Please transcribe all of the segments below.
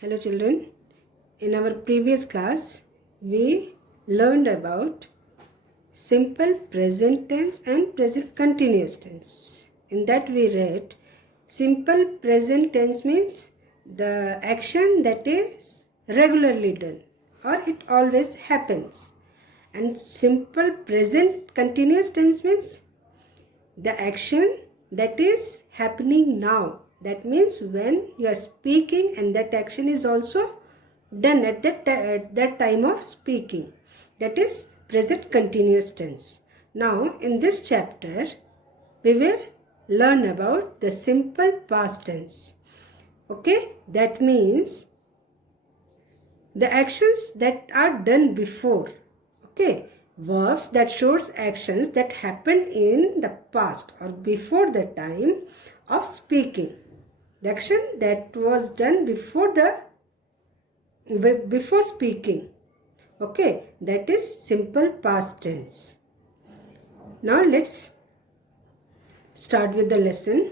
Hello children, in our previous class we learned about simple present tense and present continuous tense. In that we read simple present tense means the action that is regularly done or it always happens, and simple present continuous tense means the action that is happening now. That means when you are speaking and that action is also done at that time of speaking. That is present continuous tense. Now in this chapter we will learn about the simple past tense. Okay, that means the actions that are done before. Okay, verbs that shows actions that happened in the past or before the time of speaking. The action that was done before speaking. Okay, that is simple past tense. Now let's start with the lesson.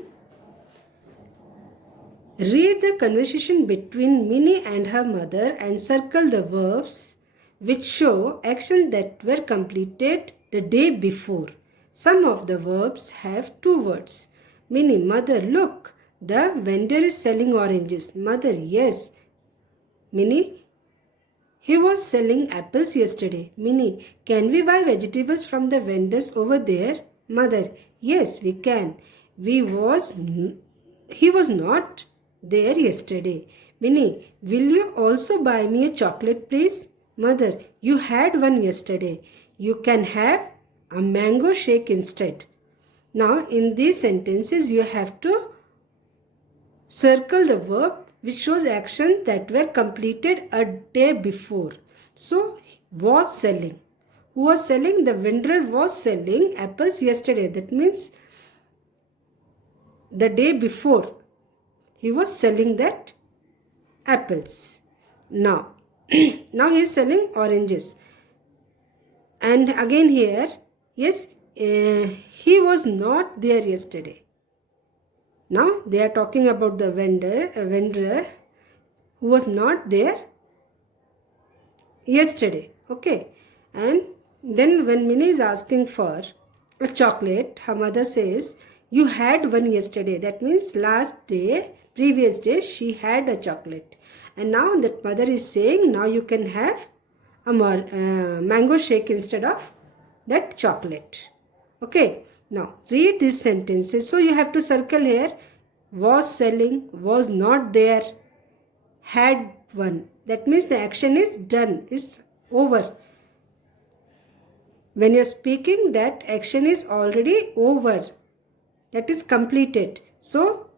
Read the conversation between Minnie and her mother and circle the verbs which show actions that were completed the day before. Some of the verbs have two words. Minnie, mother, look, the vendor is selling oranges. Mother, yes. Minnie, he was selling apples yesterday. Minnie, can we buy vegetables from the vendors over there? Mother, yes, we can. He was not there yesterday. Minnie, will you also buy me a chocolate, please? Mother, you had one yesterday. You can have a mango shake instead. Now, in these sentences, you have to circle the verb which shows action that were completed a day before. So, was selling. Who was selling? The vendor was selling apples yesterday. That means the day before he was selling that apples. Now now he is selling oranges. And again here, yes, he was not there yesterday. Now they are talking about the vendor who was not there yesterday. Okay, and then when Minnie is asking for a chocolate, her mother says, you had one yesterday. That means previous day she had a chocolate. And now that mother is saying, now you can have a mango shake instead of that chocolate. Okay, now read these sentences. So you have to circle here, was selling, was not there, had one. That means the action is done, is over. When you are speaking, that action is already over. That is completed. So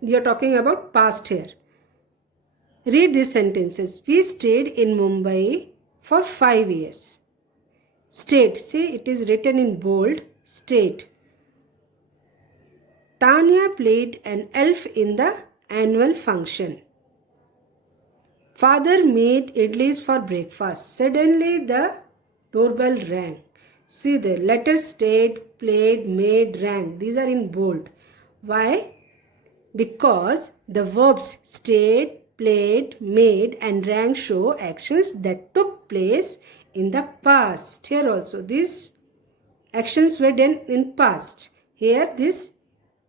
you are talking about past here. Read these sentences. We stayed in Mumbai for 5 years. Stayed. See, it is written in bold. Stayed. Tanya played an elf in the annual function. Father made idlis for breakfast. Suddenly the doorbell rang. See, the letters stayed, played, made, rang. These are in bold. Why? Because the verbs stayed, played, made and rang show actions that took place in the past. Here also these actions were done in past. Here this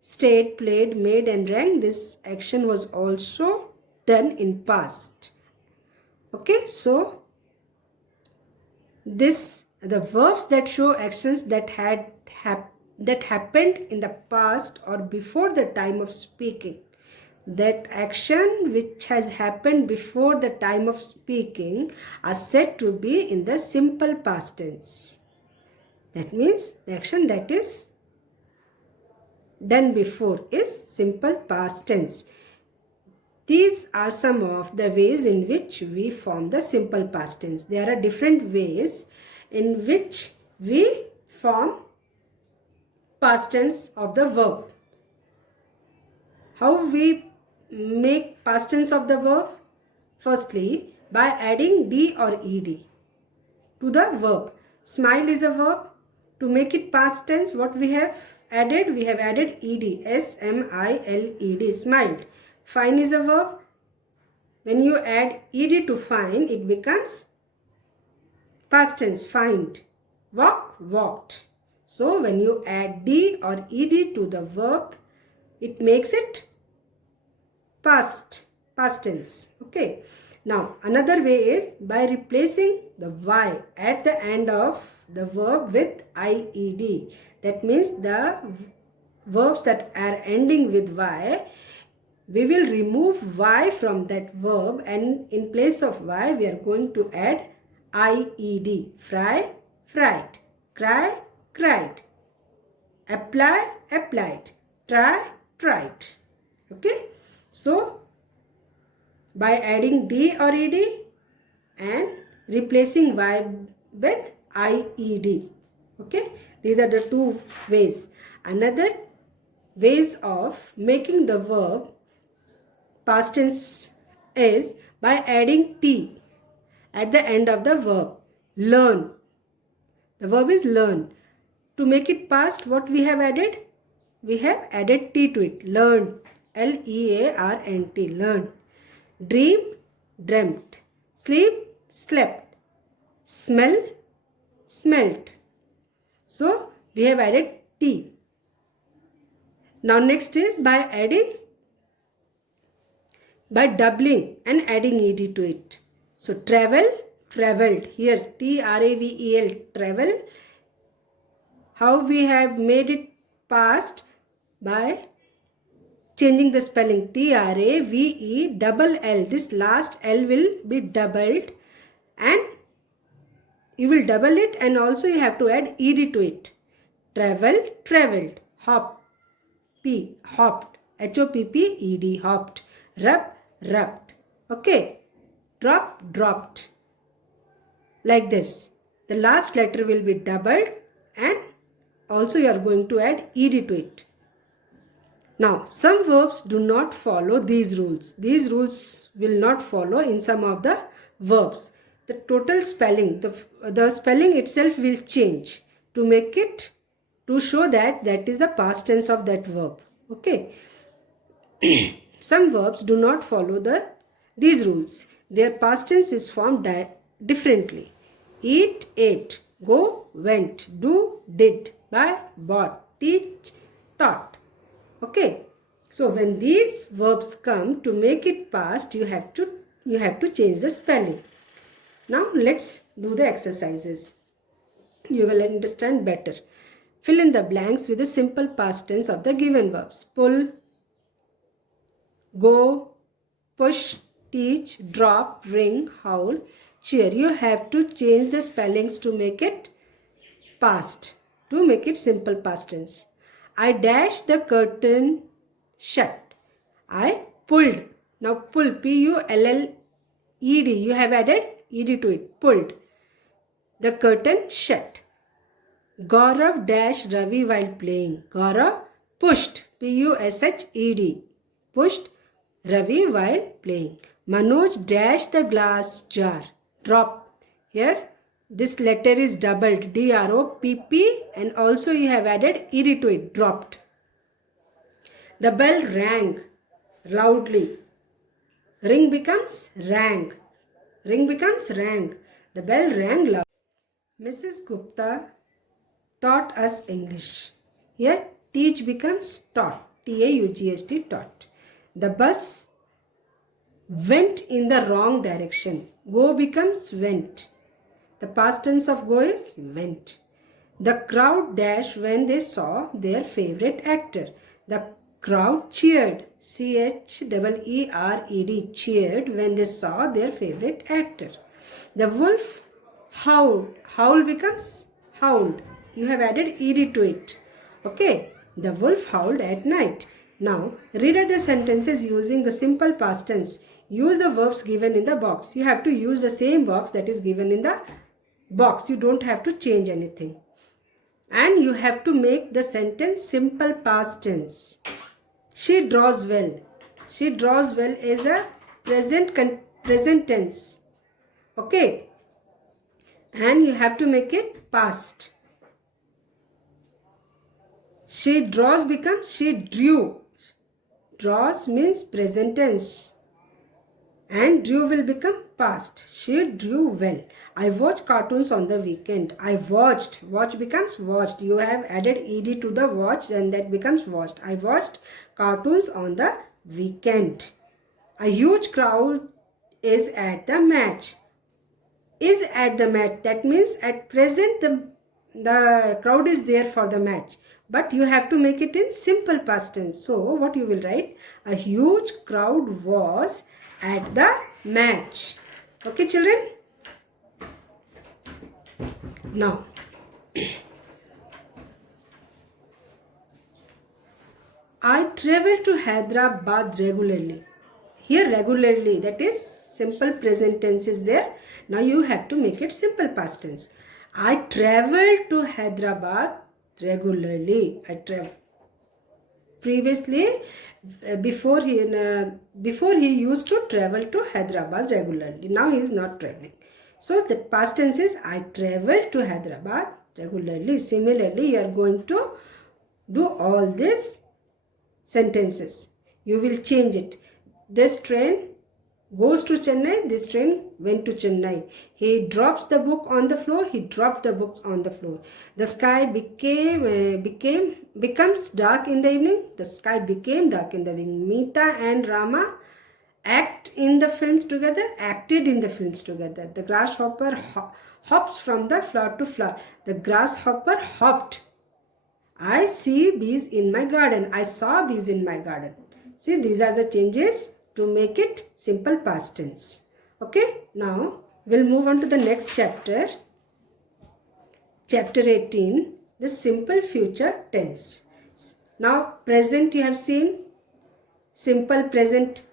stayed, played, made and rang, this action was also done in past. Okay, so the verbs that show actions that happened in the past or before the time of speaking. That action which has happened before the time of speaking are said to be in the simple past tense. That means the action that is done before is simple past tense. These are some of the ways in which we form the simple past tense. There are different ways in which we form past tense of the verb. How we make past tense of the verb? Firstly, by adding d or ed to the verb. Smile is a verb. To make it past tense, what we have added? We have added ed, smiled. Smiled. Fine is a verb. When you add ed to find, it becomes past tense, find. Walk, walked. So when you add d or ed to the verb, it makes it past tense. Okay. Now another way is by replacing the y at the end of the verb with ied. That means the verbs that are ending with y, we will remove y from that verb, and in place of y we are going to add ied. Fry, fried. Cry, cried. Apply, applied. Try, tried. Okay. So by adding d or ed and replacing y with ied. Okay. These are the two ways. Another ways of making the verb past tense is by adding t at the end of the verb. Learn. The verb is learn. To make it past, what we have added? We have added t to it. Learned. L-E-A-R-N-T. Learned. Dream, dreamt. Sleep, slept. Smell, smelt. So we have added t. Now next is by doubling and adding ed to it. So travel, travelled. Here T-R-A-V-E-L, travel. How we have made it past? By changing the spelling. T-R-A-V-E double L. This last L will be doubled, and you will double it, and also you have to add ed to it. Travel, travelled. Hop, P, hopped. H-O-P-P-E-D, hopped. Rub, rubbed. Okay. Drop, dropped. Like this. The last letter will be doubled, and also you are going to add ed to it. Now, some verbs do not follow these rules. These rules will not follow in some of the verbs. The total spelling, the spelling itself will change to make it, to show that that is the past tense of that verb. Okay. Some verbs do not follow these rules. Their past tense is formed differently. Eat, ate. Go, went. Do, did. Buy, bought. Teach, taught. Okay. So when these verbs come, to make it past, you have to change the spelling. Now let's do the exercises. You will understand better. Fill in the blanks with the simple past tense of the given verbs. Pull, go, push, teach, drop, ring, howl, cheer. You have to change the spellings to make it past, to make it simple past tense. I dashed the curtain shut. I pulled. Now pull, P-U-L-L-E-D. You have added ed to it. Pulled. The curtain shut. Gaurav dashed Ravi while playing. Gaurav pushed. P-U-S-H-E-D. Pushed Ravi while playing. Manoj dashed the glass jar. Drop. Here this letter is doubled. D-R-O-P-P, and also you have added ed to it. Dropped. The bell rang loudly. Ring becomes rang. Ring becomes rang. The bell rang loud. Mrs. Gupta taught us English. Here teach becomes taught. T-A-U-G-H-T, taught. The bus went in the wrong direction. Go becomes went. The past tense of go is went. The crowd dashed when they saw their favorite actor. The crowd cheered. C-H-E-E-R-E-D, cheered when they saw their favorite actor. The wolf howled. Howl becomes howled. You have added ed to it. Okay. The wolf howled at night. Now, read the sentences using the simple past tense. Use the verbs given in the box. You have to use the same box that is given in the box. You don't have to change anything. And you have to make the sentence simple past tense. She draws well. She draws well is a present tense. Okay. And you have to make it past. She draws becomes she drew. Draws means present tense. And drew will become past. She drew well. I watch cartoons on the weekend. I watched. Watch becomes watched. You have added ed to the watch and that becomes watched. I watched cartoons on the weekend. A huge crowd is at the match. Is at the match. That means at present the crowd is there for the match. But you have to make it in simple past tense. So what you will write? A huge crowd was at the match. Okay, children? Now, I travel to Hyderabad regularly. Here regularly, that is simple present tense is there. Now you have to make it simple past tense. I travel to Hyderabad regularly. I travel. Previously, before he used to travel to Hyderabad regularly. Now he is not traveling. So the past tense is I travel to Hyderabad regularly. Similarly, you are going to do all these sentences. You will change it. This train goes to Chennai. This train went to Chennai. He drops the book on the floor. He dropped the books on the floor. The sky becomes dark in the evening. The sky became dark in the evening. Meeta and Rama acted in the films together. The grasshopper hops from the flower to flower. The grasshopper hopped. I see bees in my garden. I saw bees in my garden. See, these are the changes to make it simple past tense. Okay, now we'll move on to the next chapter. Chapter 18, the simple future tense. Now, present you have seen, simple present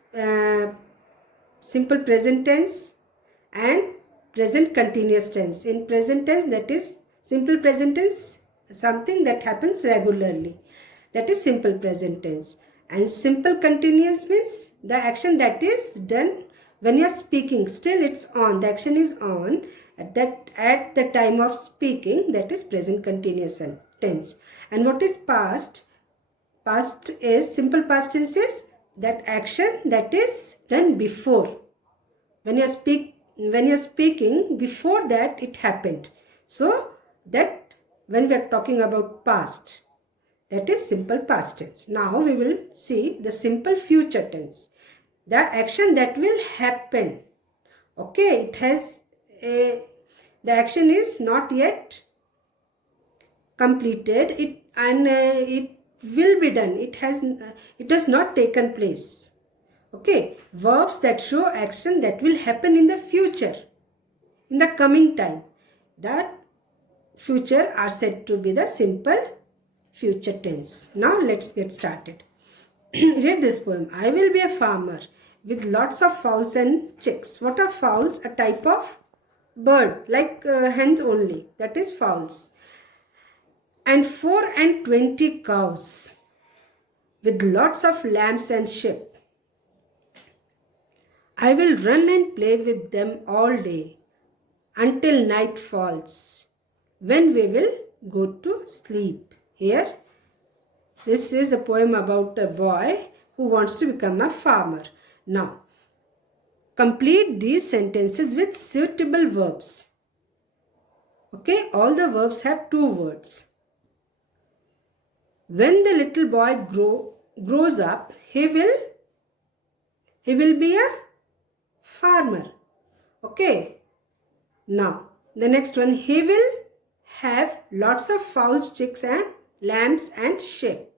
tense and present continuous tense. In present tense, that is simple present tense, something that happens regularly. That is simple present tense. And simple continuous means the action that is done when you are speaking. Still it's on. The action is on at the time of speaking. That is present continuous tense. And what is past? Past is simple past tense is that action that is done before. When you are speaking, before that it happened. So that when we are talking about past, that is simple past tense. Now we will see the simple future tense. The action that will happen. Okay, the action is not yet completed. It will be done. It has not taken place. Okay, verbs that show action that will happen in the future, in the coming time. That future are said to be the simple future tense. Now let's get started. Read this poem. I will be a farmer with lots of fowls and chicks. What are fowls? A type of bird, like hens only. That is fowls. And 24 cows with lots of lambs and sheep. I will run and play with them all day until night falls, when we will go to sleep. Here, this is a poem about a boy who wants to become a farmer. Now, complete these sentences with suitable verbs. Okay, all the verbs have 2 words. When the little boy grows up, he will be a farmer. Okay. Now, the next one, he will have lots of fowls, chicks and lambs and sheep.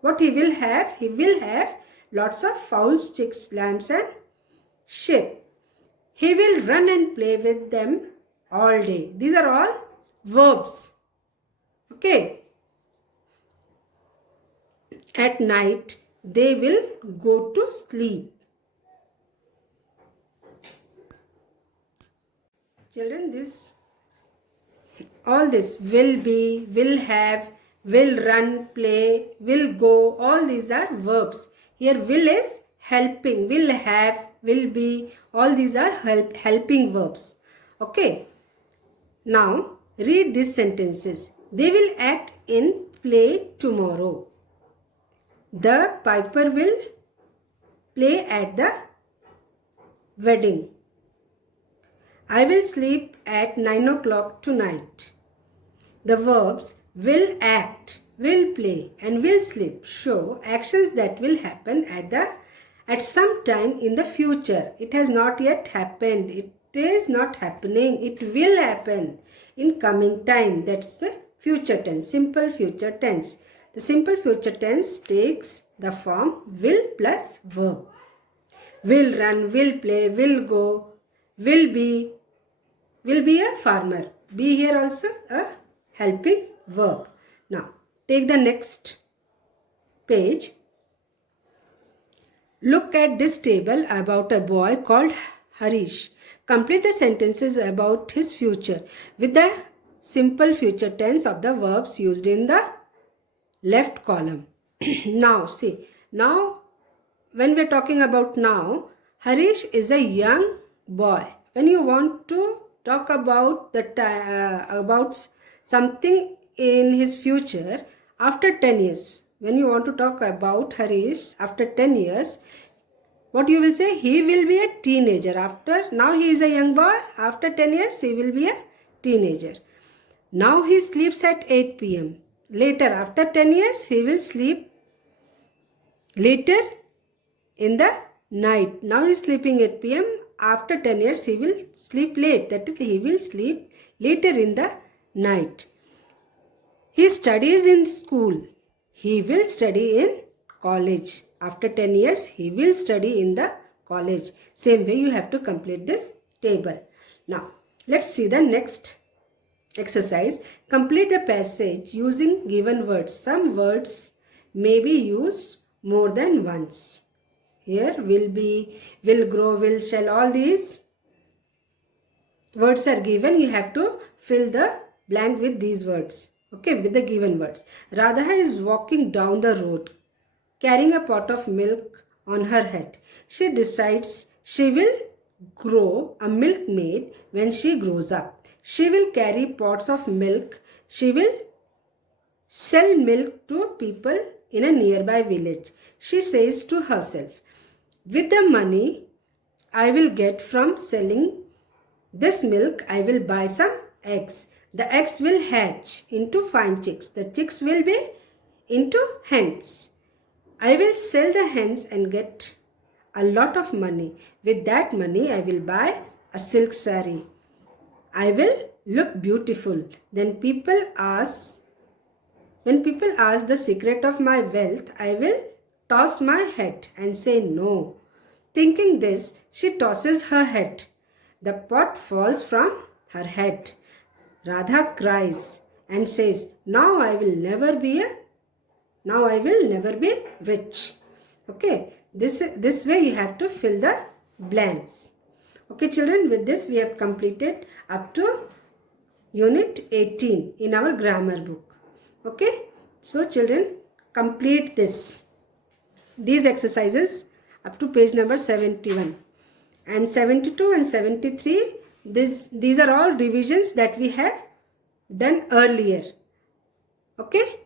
What he will have? He will have lots of fowls, chicks, lambs and sheep. He will run and play with them all day. These are all verbs. Okay. At night, they will go to sleep. Children, all this will be, will have, will run, play, will go, all these are verbs. Here will is helping, will have, will be, all these are helping verbs. Okay. Now read these sentences. They will act in play tomorrow. The piper will play at the wedding. I will sleep at 9 o'clock tonight. The verbs will act, will play, and will sleep show actions that will happen at some time in the future. It has not yet happened. It is not happening. It will happen in coming time. That's the future tense, simple future tense. The simple future tense takes the form will plus verb. Will run, will play, will go, will be a farmer. Be here also a helping verb. Now, take the next page. Look at this table about a boy called Harish. Complete the sentences about his future with the simple future tense of the verbs used in the left column. Now, see. Now, when we're talking about now, Harish is a young boy. When you want to talk about about something in his future after 10 years, when you want to talk about Harish after 10 years, what you will say? He will be a teenager. Now he is a young boy. After 10 years, he will be a teenager. Now he sleeps at 8 p.m. Later, after 10 years, he will sleep later in the night. Now he is sleeping 8 p.m. After 10 years, he will sleep late. That is, he will sleep later in the night. He studies in school. He will study in college. After 10 years, he will study in the college. Same way, you have to complete this table. Now, let's see the next exercise. Complete the passage using given words. Some words may be used more than once. Here, will be, will grow, will, shall, all these words are given. You have to fill the blank with these words. Okay, with the given words. Radha is walking down the road, carrying a pot of milk on her head. She decides she will grow a milkmaid when she grows up. She will carry pots of milk. She will sell milk to people in a nearby village. She says to herself, with the money I will get from selling this milk, I will buy some eggs. The eggs will hatch into fine chicks. The chicks will be into hens. I will sell the hens and get a lot of money. With that money, I will buy a silk saree. I will look beautiful. When people ask the secret of my wealth, I will toss my head and say no. Thinking this, she tosses her head. The pot falls from her head. Radha cries and says, now I will never be rich. Okay, this way you have to fill the blanks. Okay children, with this we have completed up to unit 18 in our grammar book. Okay, so children, complete these exercises up to page number 71 and 72 and 73. These are all revisions that we have done earlier. Okay,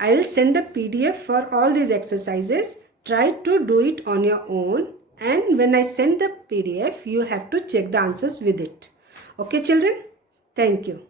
I will send the PDF for all these exercises. Try to do it on your own, and when I send the PDF, you have to check the answers with it. Okay children, thank you.